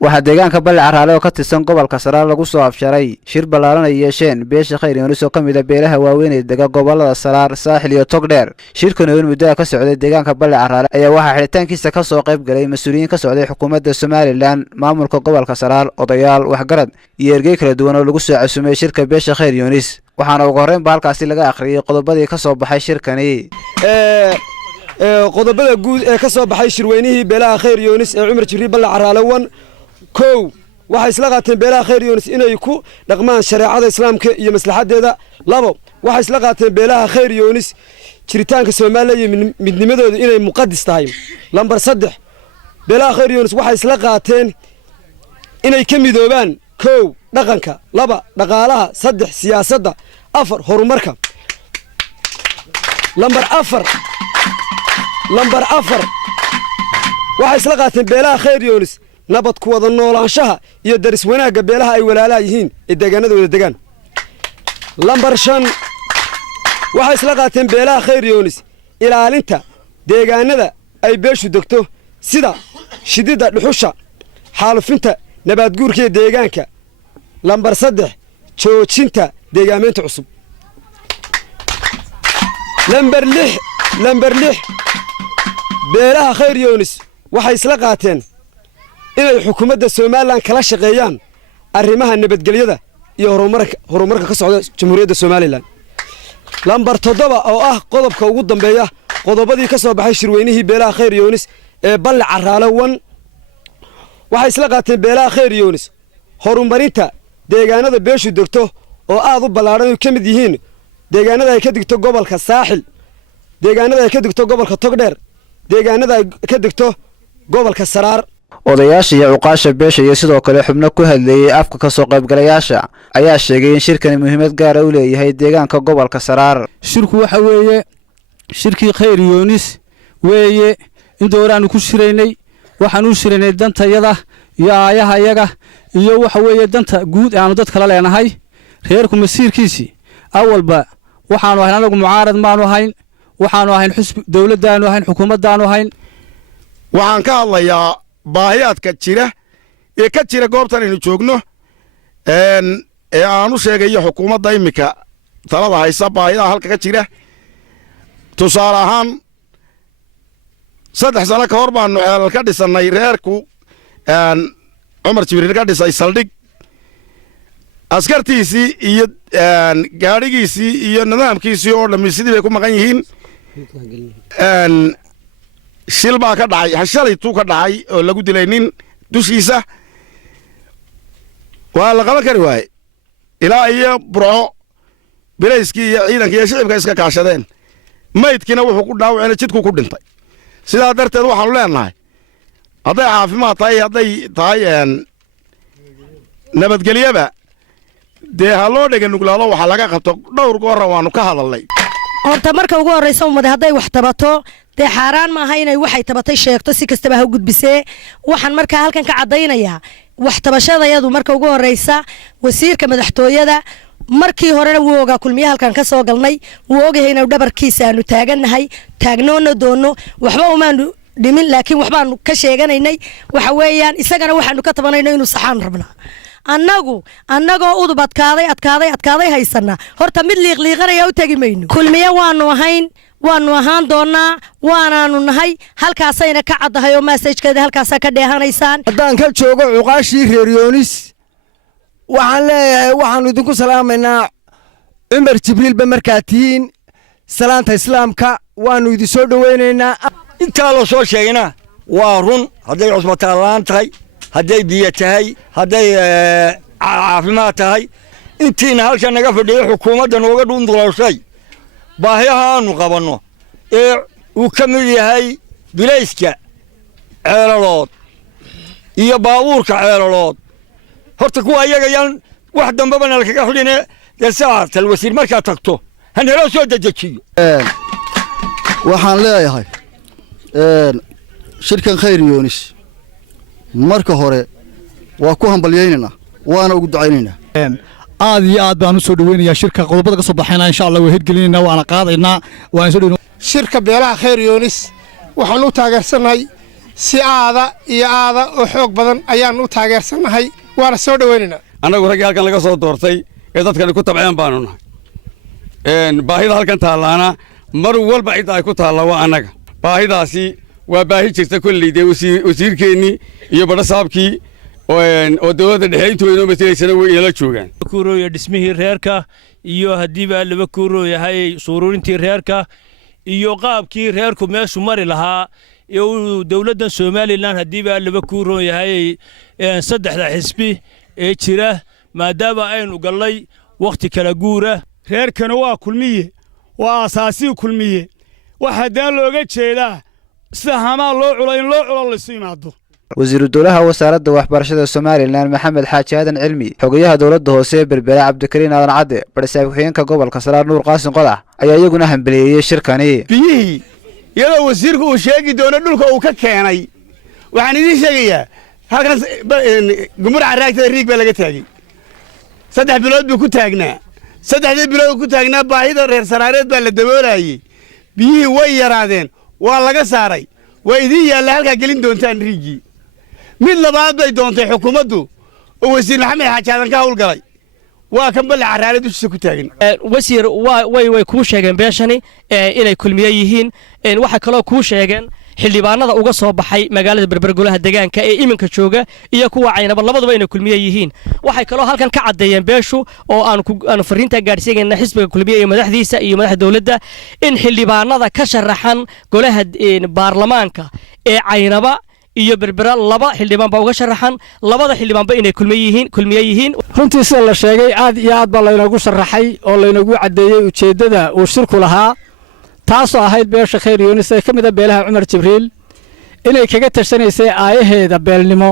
waxaa deegaanka Balle Caraale oo ka tirsan gobolka Saraar lagu soo afsharay shir ballaaran ay yeesheen beesha Khayr Yoonis oo kamid ah beelaha waaweyn ee dega gobolada Saraar, Saaxil iyo Togdheer. Shirkan oo muddo ka socday deegaanka Balle Caraale ayaa waxaa xiritaankiisa ka soo qayb galay mas'uuliyiin ka socday xukuumadda Somaliland, maamulka gobolka Saraar, odayaal, waxgarad iyo ergey kala duwan oo lagu soo casuumay shirka beesha Khayr Yoonis. waxaana ugu horreyn halkaasi laga akhriyay qodobadii ka soo baxay shirkani. qodobada guud ee ka soo baxay shirweynihii beelaha Khayr Yoonis ee Cumar Jibriil Balle Caraale kow waxay isla qaateen beelaha Khayr Yoonis inay ku dhaqmaan shariicada islaamka iyo maslaxadeeda. labo waxay isla qaateen beelaha Khayr Yoonis jiritaanka Soomaaliya iyo midnimadooda inay muqadas tahay. lambar 3 beelaha Khayr Yoonis waxay isla qaateen inay ka midoobaan kow dhaqanka, 2 dhaqaalaha, 3 siyaasadda, 4 horumarka. lambar 4 waxay isla qaateen beelaha Khayr Yoonis nabad ku wada noolaanshaha iyo daris wanaagga beelaha ay walaalaha yihiin ee deegaanadooda degan. lambar 5 waxay isla qaateen beelaha Khayr Yoonis ilaalinta deegaanada ay beeshu degto sida shidida dhuxusha, xaalufinta nabaad guurka deegaanka. lambar 3 joojinta deegaameynta cusub. lambar 6 beelaha Khayr Yoonis waxay isla qaateen inay xukuumadda Soomaaliland kala shaqeeyaan arrimaha nabadgelyada iyo horumarka ka socda Jamhuuriyadda Soomaaliland. lambar 7 oo ah qodobka ugu dambeeya qodobadii ka soo baxay shirweynihii beelaha Khayr Yoonis ee Balle Caraale waxay isla qaateen beelaha Khayr Yoonis horumarinta deegaanada beeshu degto oo aad u ballaaran ka mid yihiin deegaanada ay ka digto gobolka Saaxil, deegaanada ay ka digto gobolka Togdheer, deegaanada ay ka digto gobolka Saraar. odayaasha iyo uqaasha beesha iyo sidoo kale xubno ku hadlayay afka ka soo qaybgalayaasha ayaa sheegay in shirkani muhiimad gaar ah u leeyahay deegaanka gobolka Saraar. shirku waxa weeye shirkii Khayr Yoonis weeye in dooraanu ku shiraynay, waxaan u shiraynay dantayada iyo aayaha iyaga iyo waxa weeye danta guud aanu dad kala leenahay. reerku masiirkiisi awalba waxaanu ahayn anagu mucaarad maanu ahayn, waxaanu ahayn xisbi dawladdaanu ahayn, xukuumaddaanu ahayn. waxaan ka hadlayaa baahiyaadka jira ee ka jira goobtan aynu joogno ee aanu sheegayo xukuumadda imika talada haysa baahiyaha halka ka jira. tusaale ahaan 3 sano ka hor baanu ceelal ka dhisannay reerku Cumar Jibriil ka dhisay saldhig askartiisii iyo gaadhigiisii iyo nidaamkiisii oo dhammi sidii bay ku maqan yihiin. shil baa ka dhacay, hashalay tuu ka dhacay oo lagu dilay nin dushiisa. waa la qaban kari waaye ilaa iyo burco bilayskii iyo ciidanka iyo shicibka iska kaashadeen. maydkiina wuxuu ku dhaawacay jidku ku dhintay. sidaa darteed waxaanu leenahay hadday caafimaad tahay hadday tahay nabadgelyaba dee ha loo dhega nuglaado waxa laga qabto. dhowr goor waanu ka hadalnay. horta marka ugu horeysa ummadda hadday wax tabato dee xaaraan maaha inay waxay tabatay sheegto si kastaba ha gudbisee. waxaan markaa halkan ka cadaynayaa wax tabashadayadu marka ugu horeysa wasiirka madaxtooyada markii horena wuu ogaa kulmiye halkan ka soo galnay, wuu ogahay inuu dhabarkiisa aanu taaganahay, taagnoona doono waxba umaanu dhimin laakiin waxbaanu ka sheeganaynay. waxa weeyaan isagana waxaanu ka tabanayno inuu saxaan rabnaa. annagoo udub adkaaday haysana horta mid liiqliiqanaya u tagi mayno. kulmiye waanu ahaan doonaa, waanaanu nahay. halkaasayna ka caddahay oo massajkeeda halkaasa ka dheehanaysaan. haddaan ka joogo cuqaashii reer Yoonis waxaan leeyahay waxaanu idinku salaamaynaa Cumar Jibriilba markaa tihiin salaanta islaamka waanu idin soo dhaweynaynaa. intaa loo soo sheegayna waa run. hadday cusbitaal la'aan tahay, hadday biyo tahay, hadday caafimaad tahay, intiina halkan naga fadhiyay xukuumadda nooga dhundulaysay baahiyaha aanu qabanno ee uu ka mid yahay bilayska ceelalood iyo baabuurka ceelalood. horta kuwa iyaga yaan wax dambaba nalkaga xidhine dee saatal wasiir markaa tagto ha naloo soo dedejiyo. waxaan leeyahay shirkan Khayr Yoonis marka hore waa ku hambalyeynaa waana ugu ducaynaynaa. aad iyo aad baan u soo dhaweynayaa shirka qodobada ka soo baxayna insha Allah way hirgelinayna waana qaadaynaa. waan soo dhaweynaa shirka beelaha Khayr Yoonis waxaan u taageersanahay si aada iyo aada oo xoog badan ayaannu u taageersannahay waana soo dhowaynaynaa annagu raggii halkan laga soo doortay ee dadkani ku tabceen baanu nahay baahida halkan taallaana mar walba cidda ay ku taalla waa annaga baahidaasi waa baahi jirta kolley dee wasiirkeennii iyo badhasaabkii oo dowladda dhexe intuu inoo matelaysana way inala joogaan kuurooya dhismihii reerka iyo haddiiba laba kuuroo yahay suururintii reerka iyo qaabkii reerku meeshu mari lahaa uu dowladdan somalilan haddiiba laba kuuroo yahay saddexda xisbi ee jira maadaama aynu gallay wakhti kala guura reerkana waa kulmiye waa asaasii kulmiye waxaa daan looga jeedaa sida hamaa loo culo in loo culo laysu yimaado wasiiru dowlaha wasaaradda waxbarashada somalilan maxamed xaaji aadan cilmi xogayaha dowladda hoose ee berbera cabdikariin aadan cadde badhasaab ku-xigeenka gobolka saraar nuur qaasin qodax ayaa iyaguna hambeleeyey shirkani biyihii iyadoo wasiirku uu sheegi doono dhulka uu ka keenay waxaan idiin sheegayaa halkan gumur caraagtada riig baa laga taagay 3 bilood buu ku taagnaa 3 bilood ku taagnaa baahida reer saraareed baa la daboolayay biyihii way yaraadeen waa laga saaray waa idin yaalla halkaa gelin doontaan riigii mid labaad bay doontay xukuumaddu oo wasiir maxamed xaaji aadan ka howlgalay waa kan balle carraale dushiisa ku taagan wasiir way kuu sheegeen beeshani inay kulmiye yihiin waxay kaloo kuu sheegeen xildhibaanada uga soo baxay magaalada berber golaha deegaanka ee iminka jooga iyo kuwa caynaba labaduba inay kulmiye yihiin waxay kaloo halkan ka caddeeyeen beeshu oo aanu fariinta gaadhsiinayna xisbiga kulmiye iyo madaxdiisa iyo madaxda dowladda in xildhibaanada ka sharaxan golaha baarlamaanka ee caynaba iyo berbera laba xildhibaan baa uga sharaxan labada xildhibaanba inay kulmiye yihiin runtii sida la sheegay aad iyo aad baa laynagu sharaxay oo laynagu caddeeyey ujeeddada uu shirku lahaa taasoo ahayd beesha khayr yuunis ee ka mid a beelaha cumar jibriil inay kaga tashanaysay aayaheeda beelnimo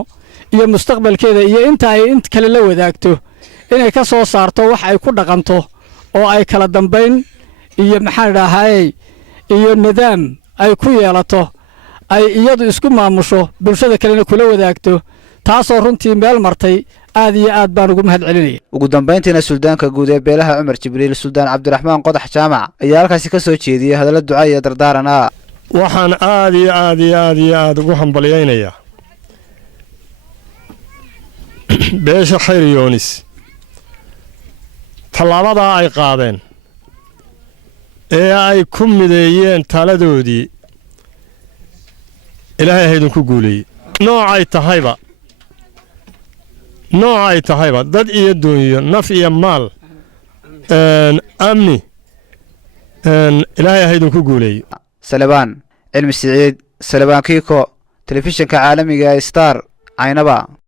iyo mustaqbalkeeda iyo inta ay int kale la wadaagto inay ka soo saarto wax ay ku dhaqanto oo ay kala dambayn iyo maxaan idhaahayey iyo nidaam ay ku yeelato ay iyadu isku maamusho bulshada kalena kula wadaagto taasoo runtii meel martay aad iyo aad baan ugu mahad celinaya ugu dambayntiina suldaanka guud ee beelaha cumar jibriil suldaan cabdiraxmaan qodax jaamac ayaa halkaasi ka soo jeediyey hadallo duca iyo dardaaran ah waxaan aad iyo aad iyo aad iyo aad ugu hambalyaynayaa beesha khayr yuunis tallaabadaa ay qaadeen ee ay ku mideeyeen taladoodii ilaahay ha idinku guuleeyey noocay tahayba dad iyo duunyo naf iyo maal amni ilaahay ha idinku guuleeyo salebaan cilmi siciid salebaan kiiko telefishinka caalamiga star caynaba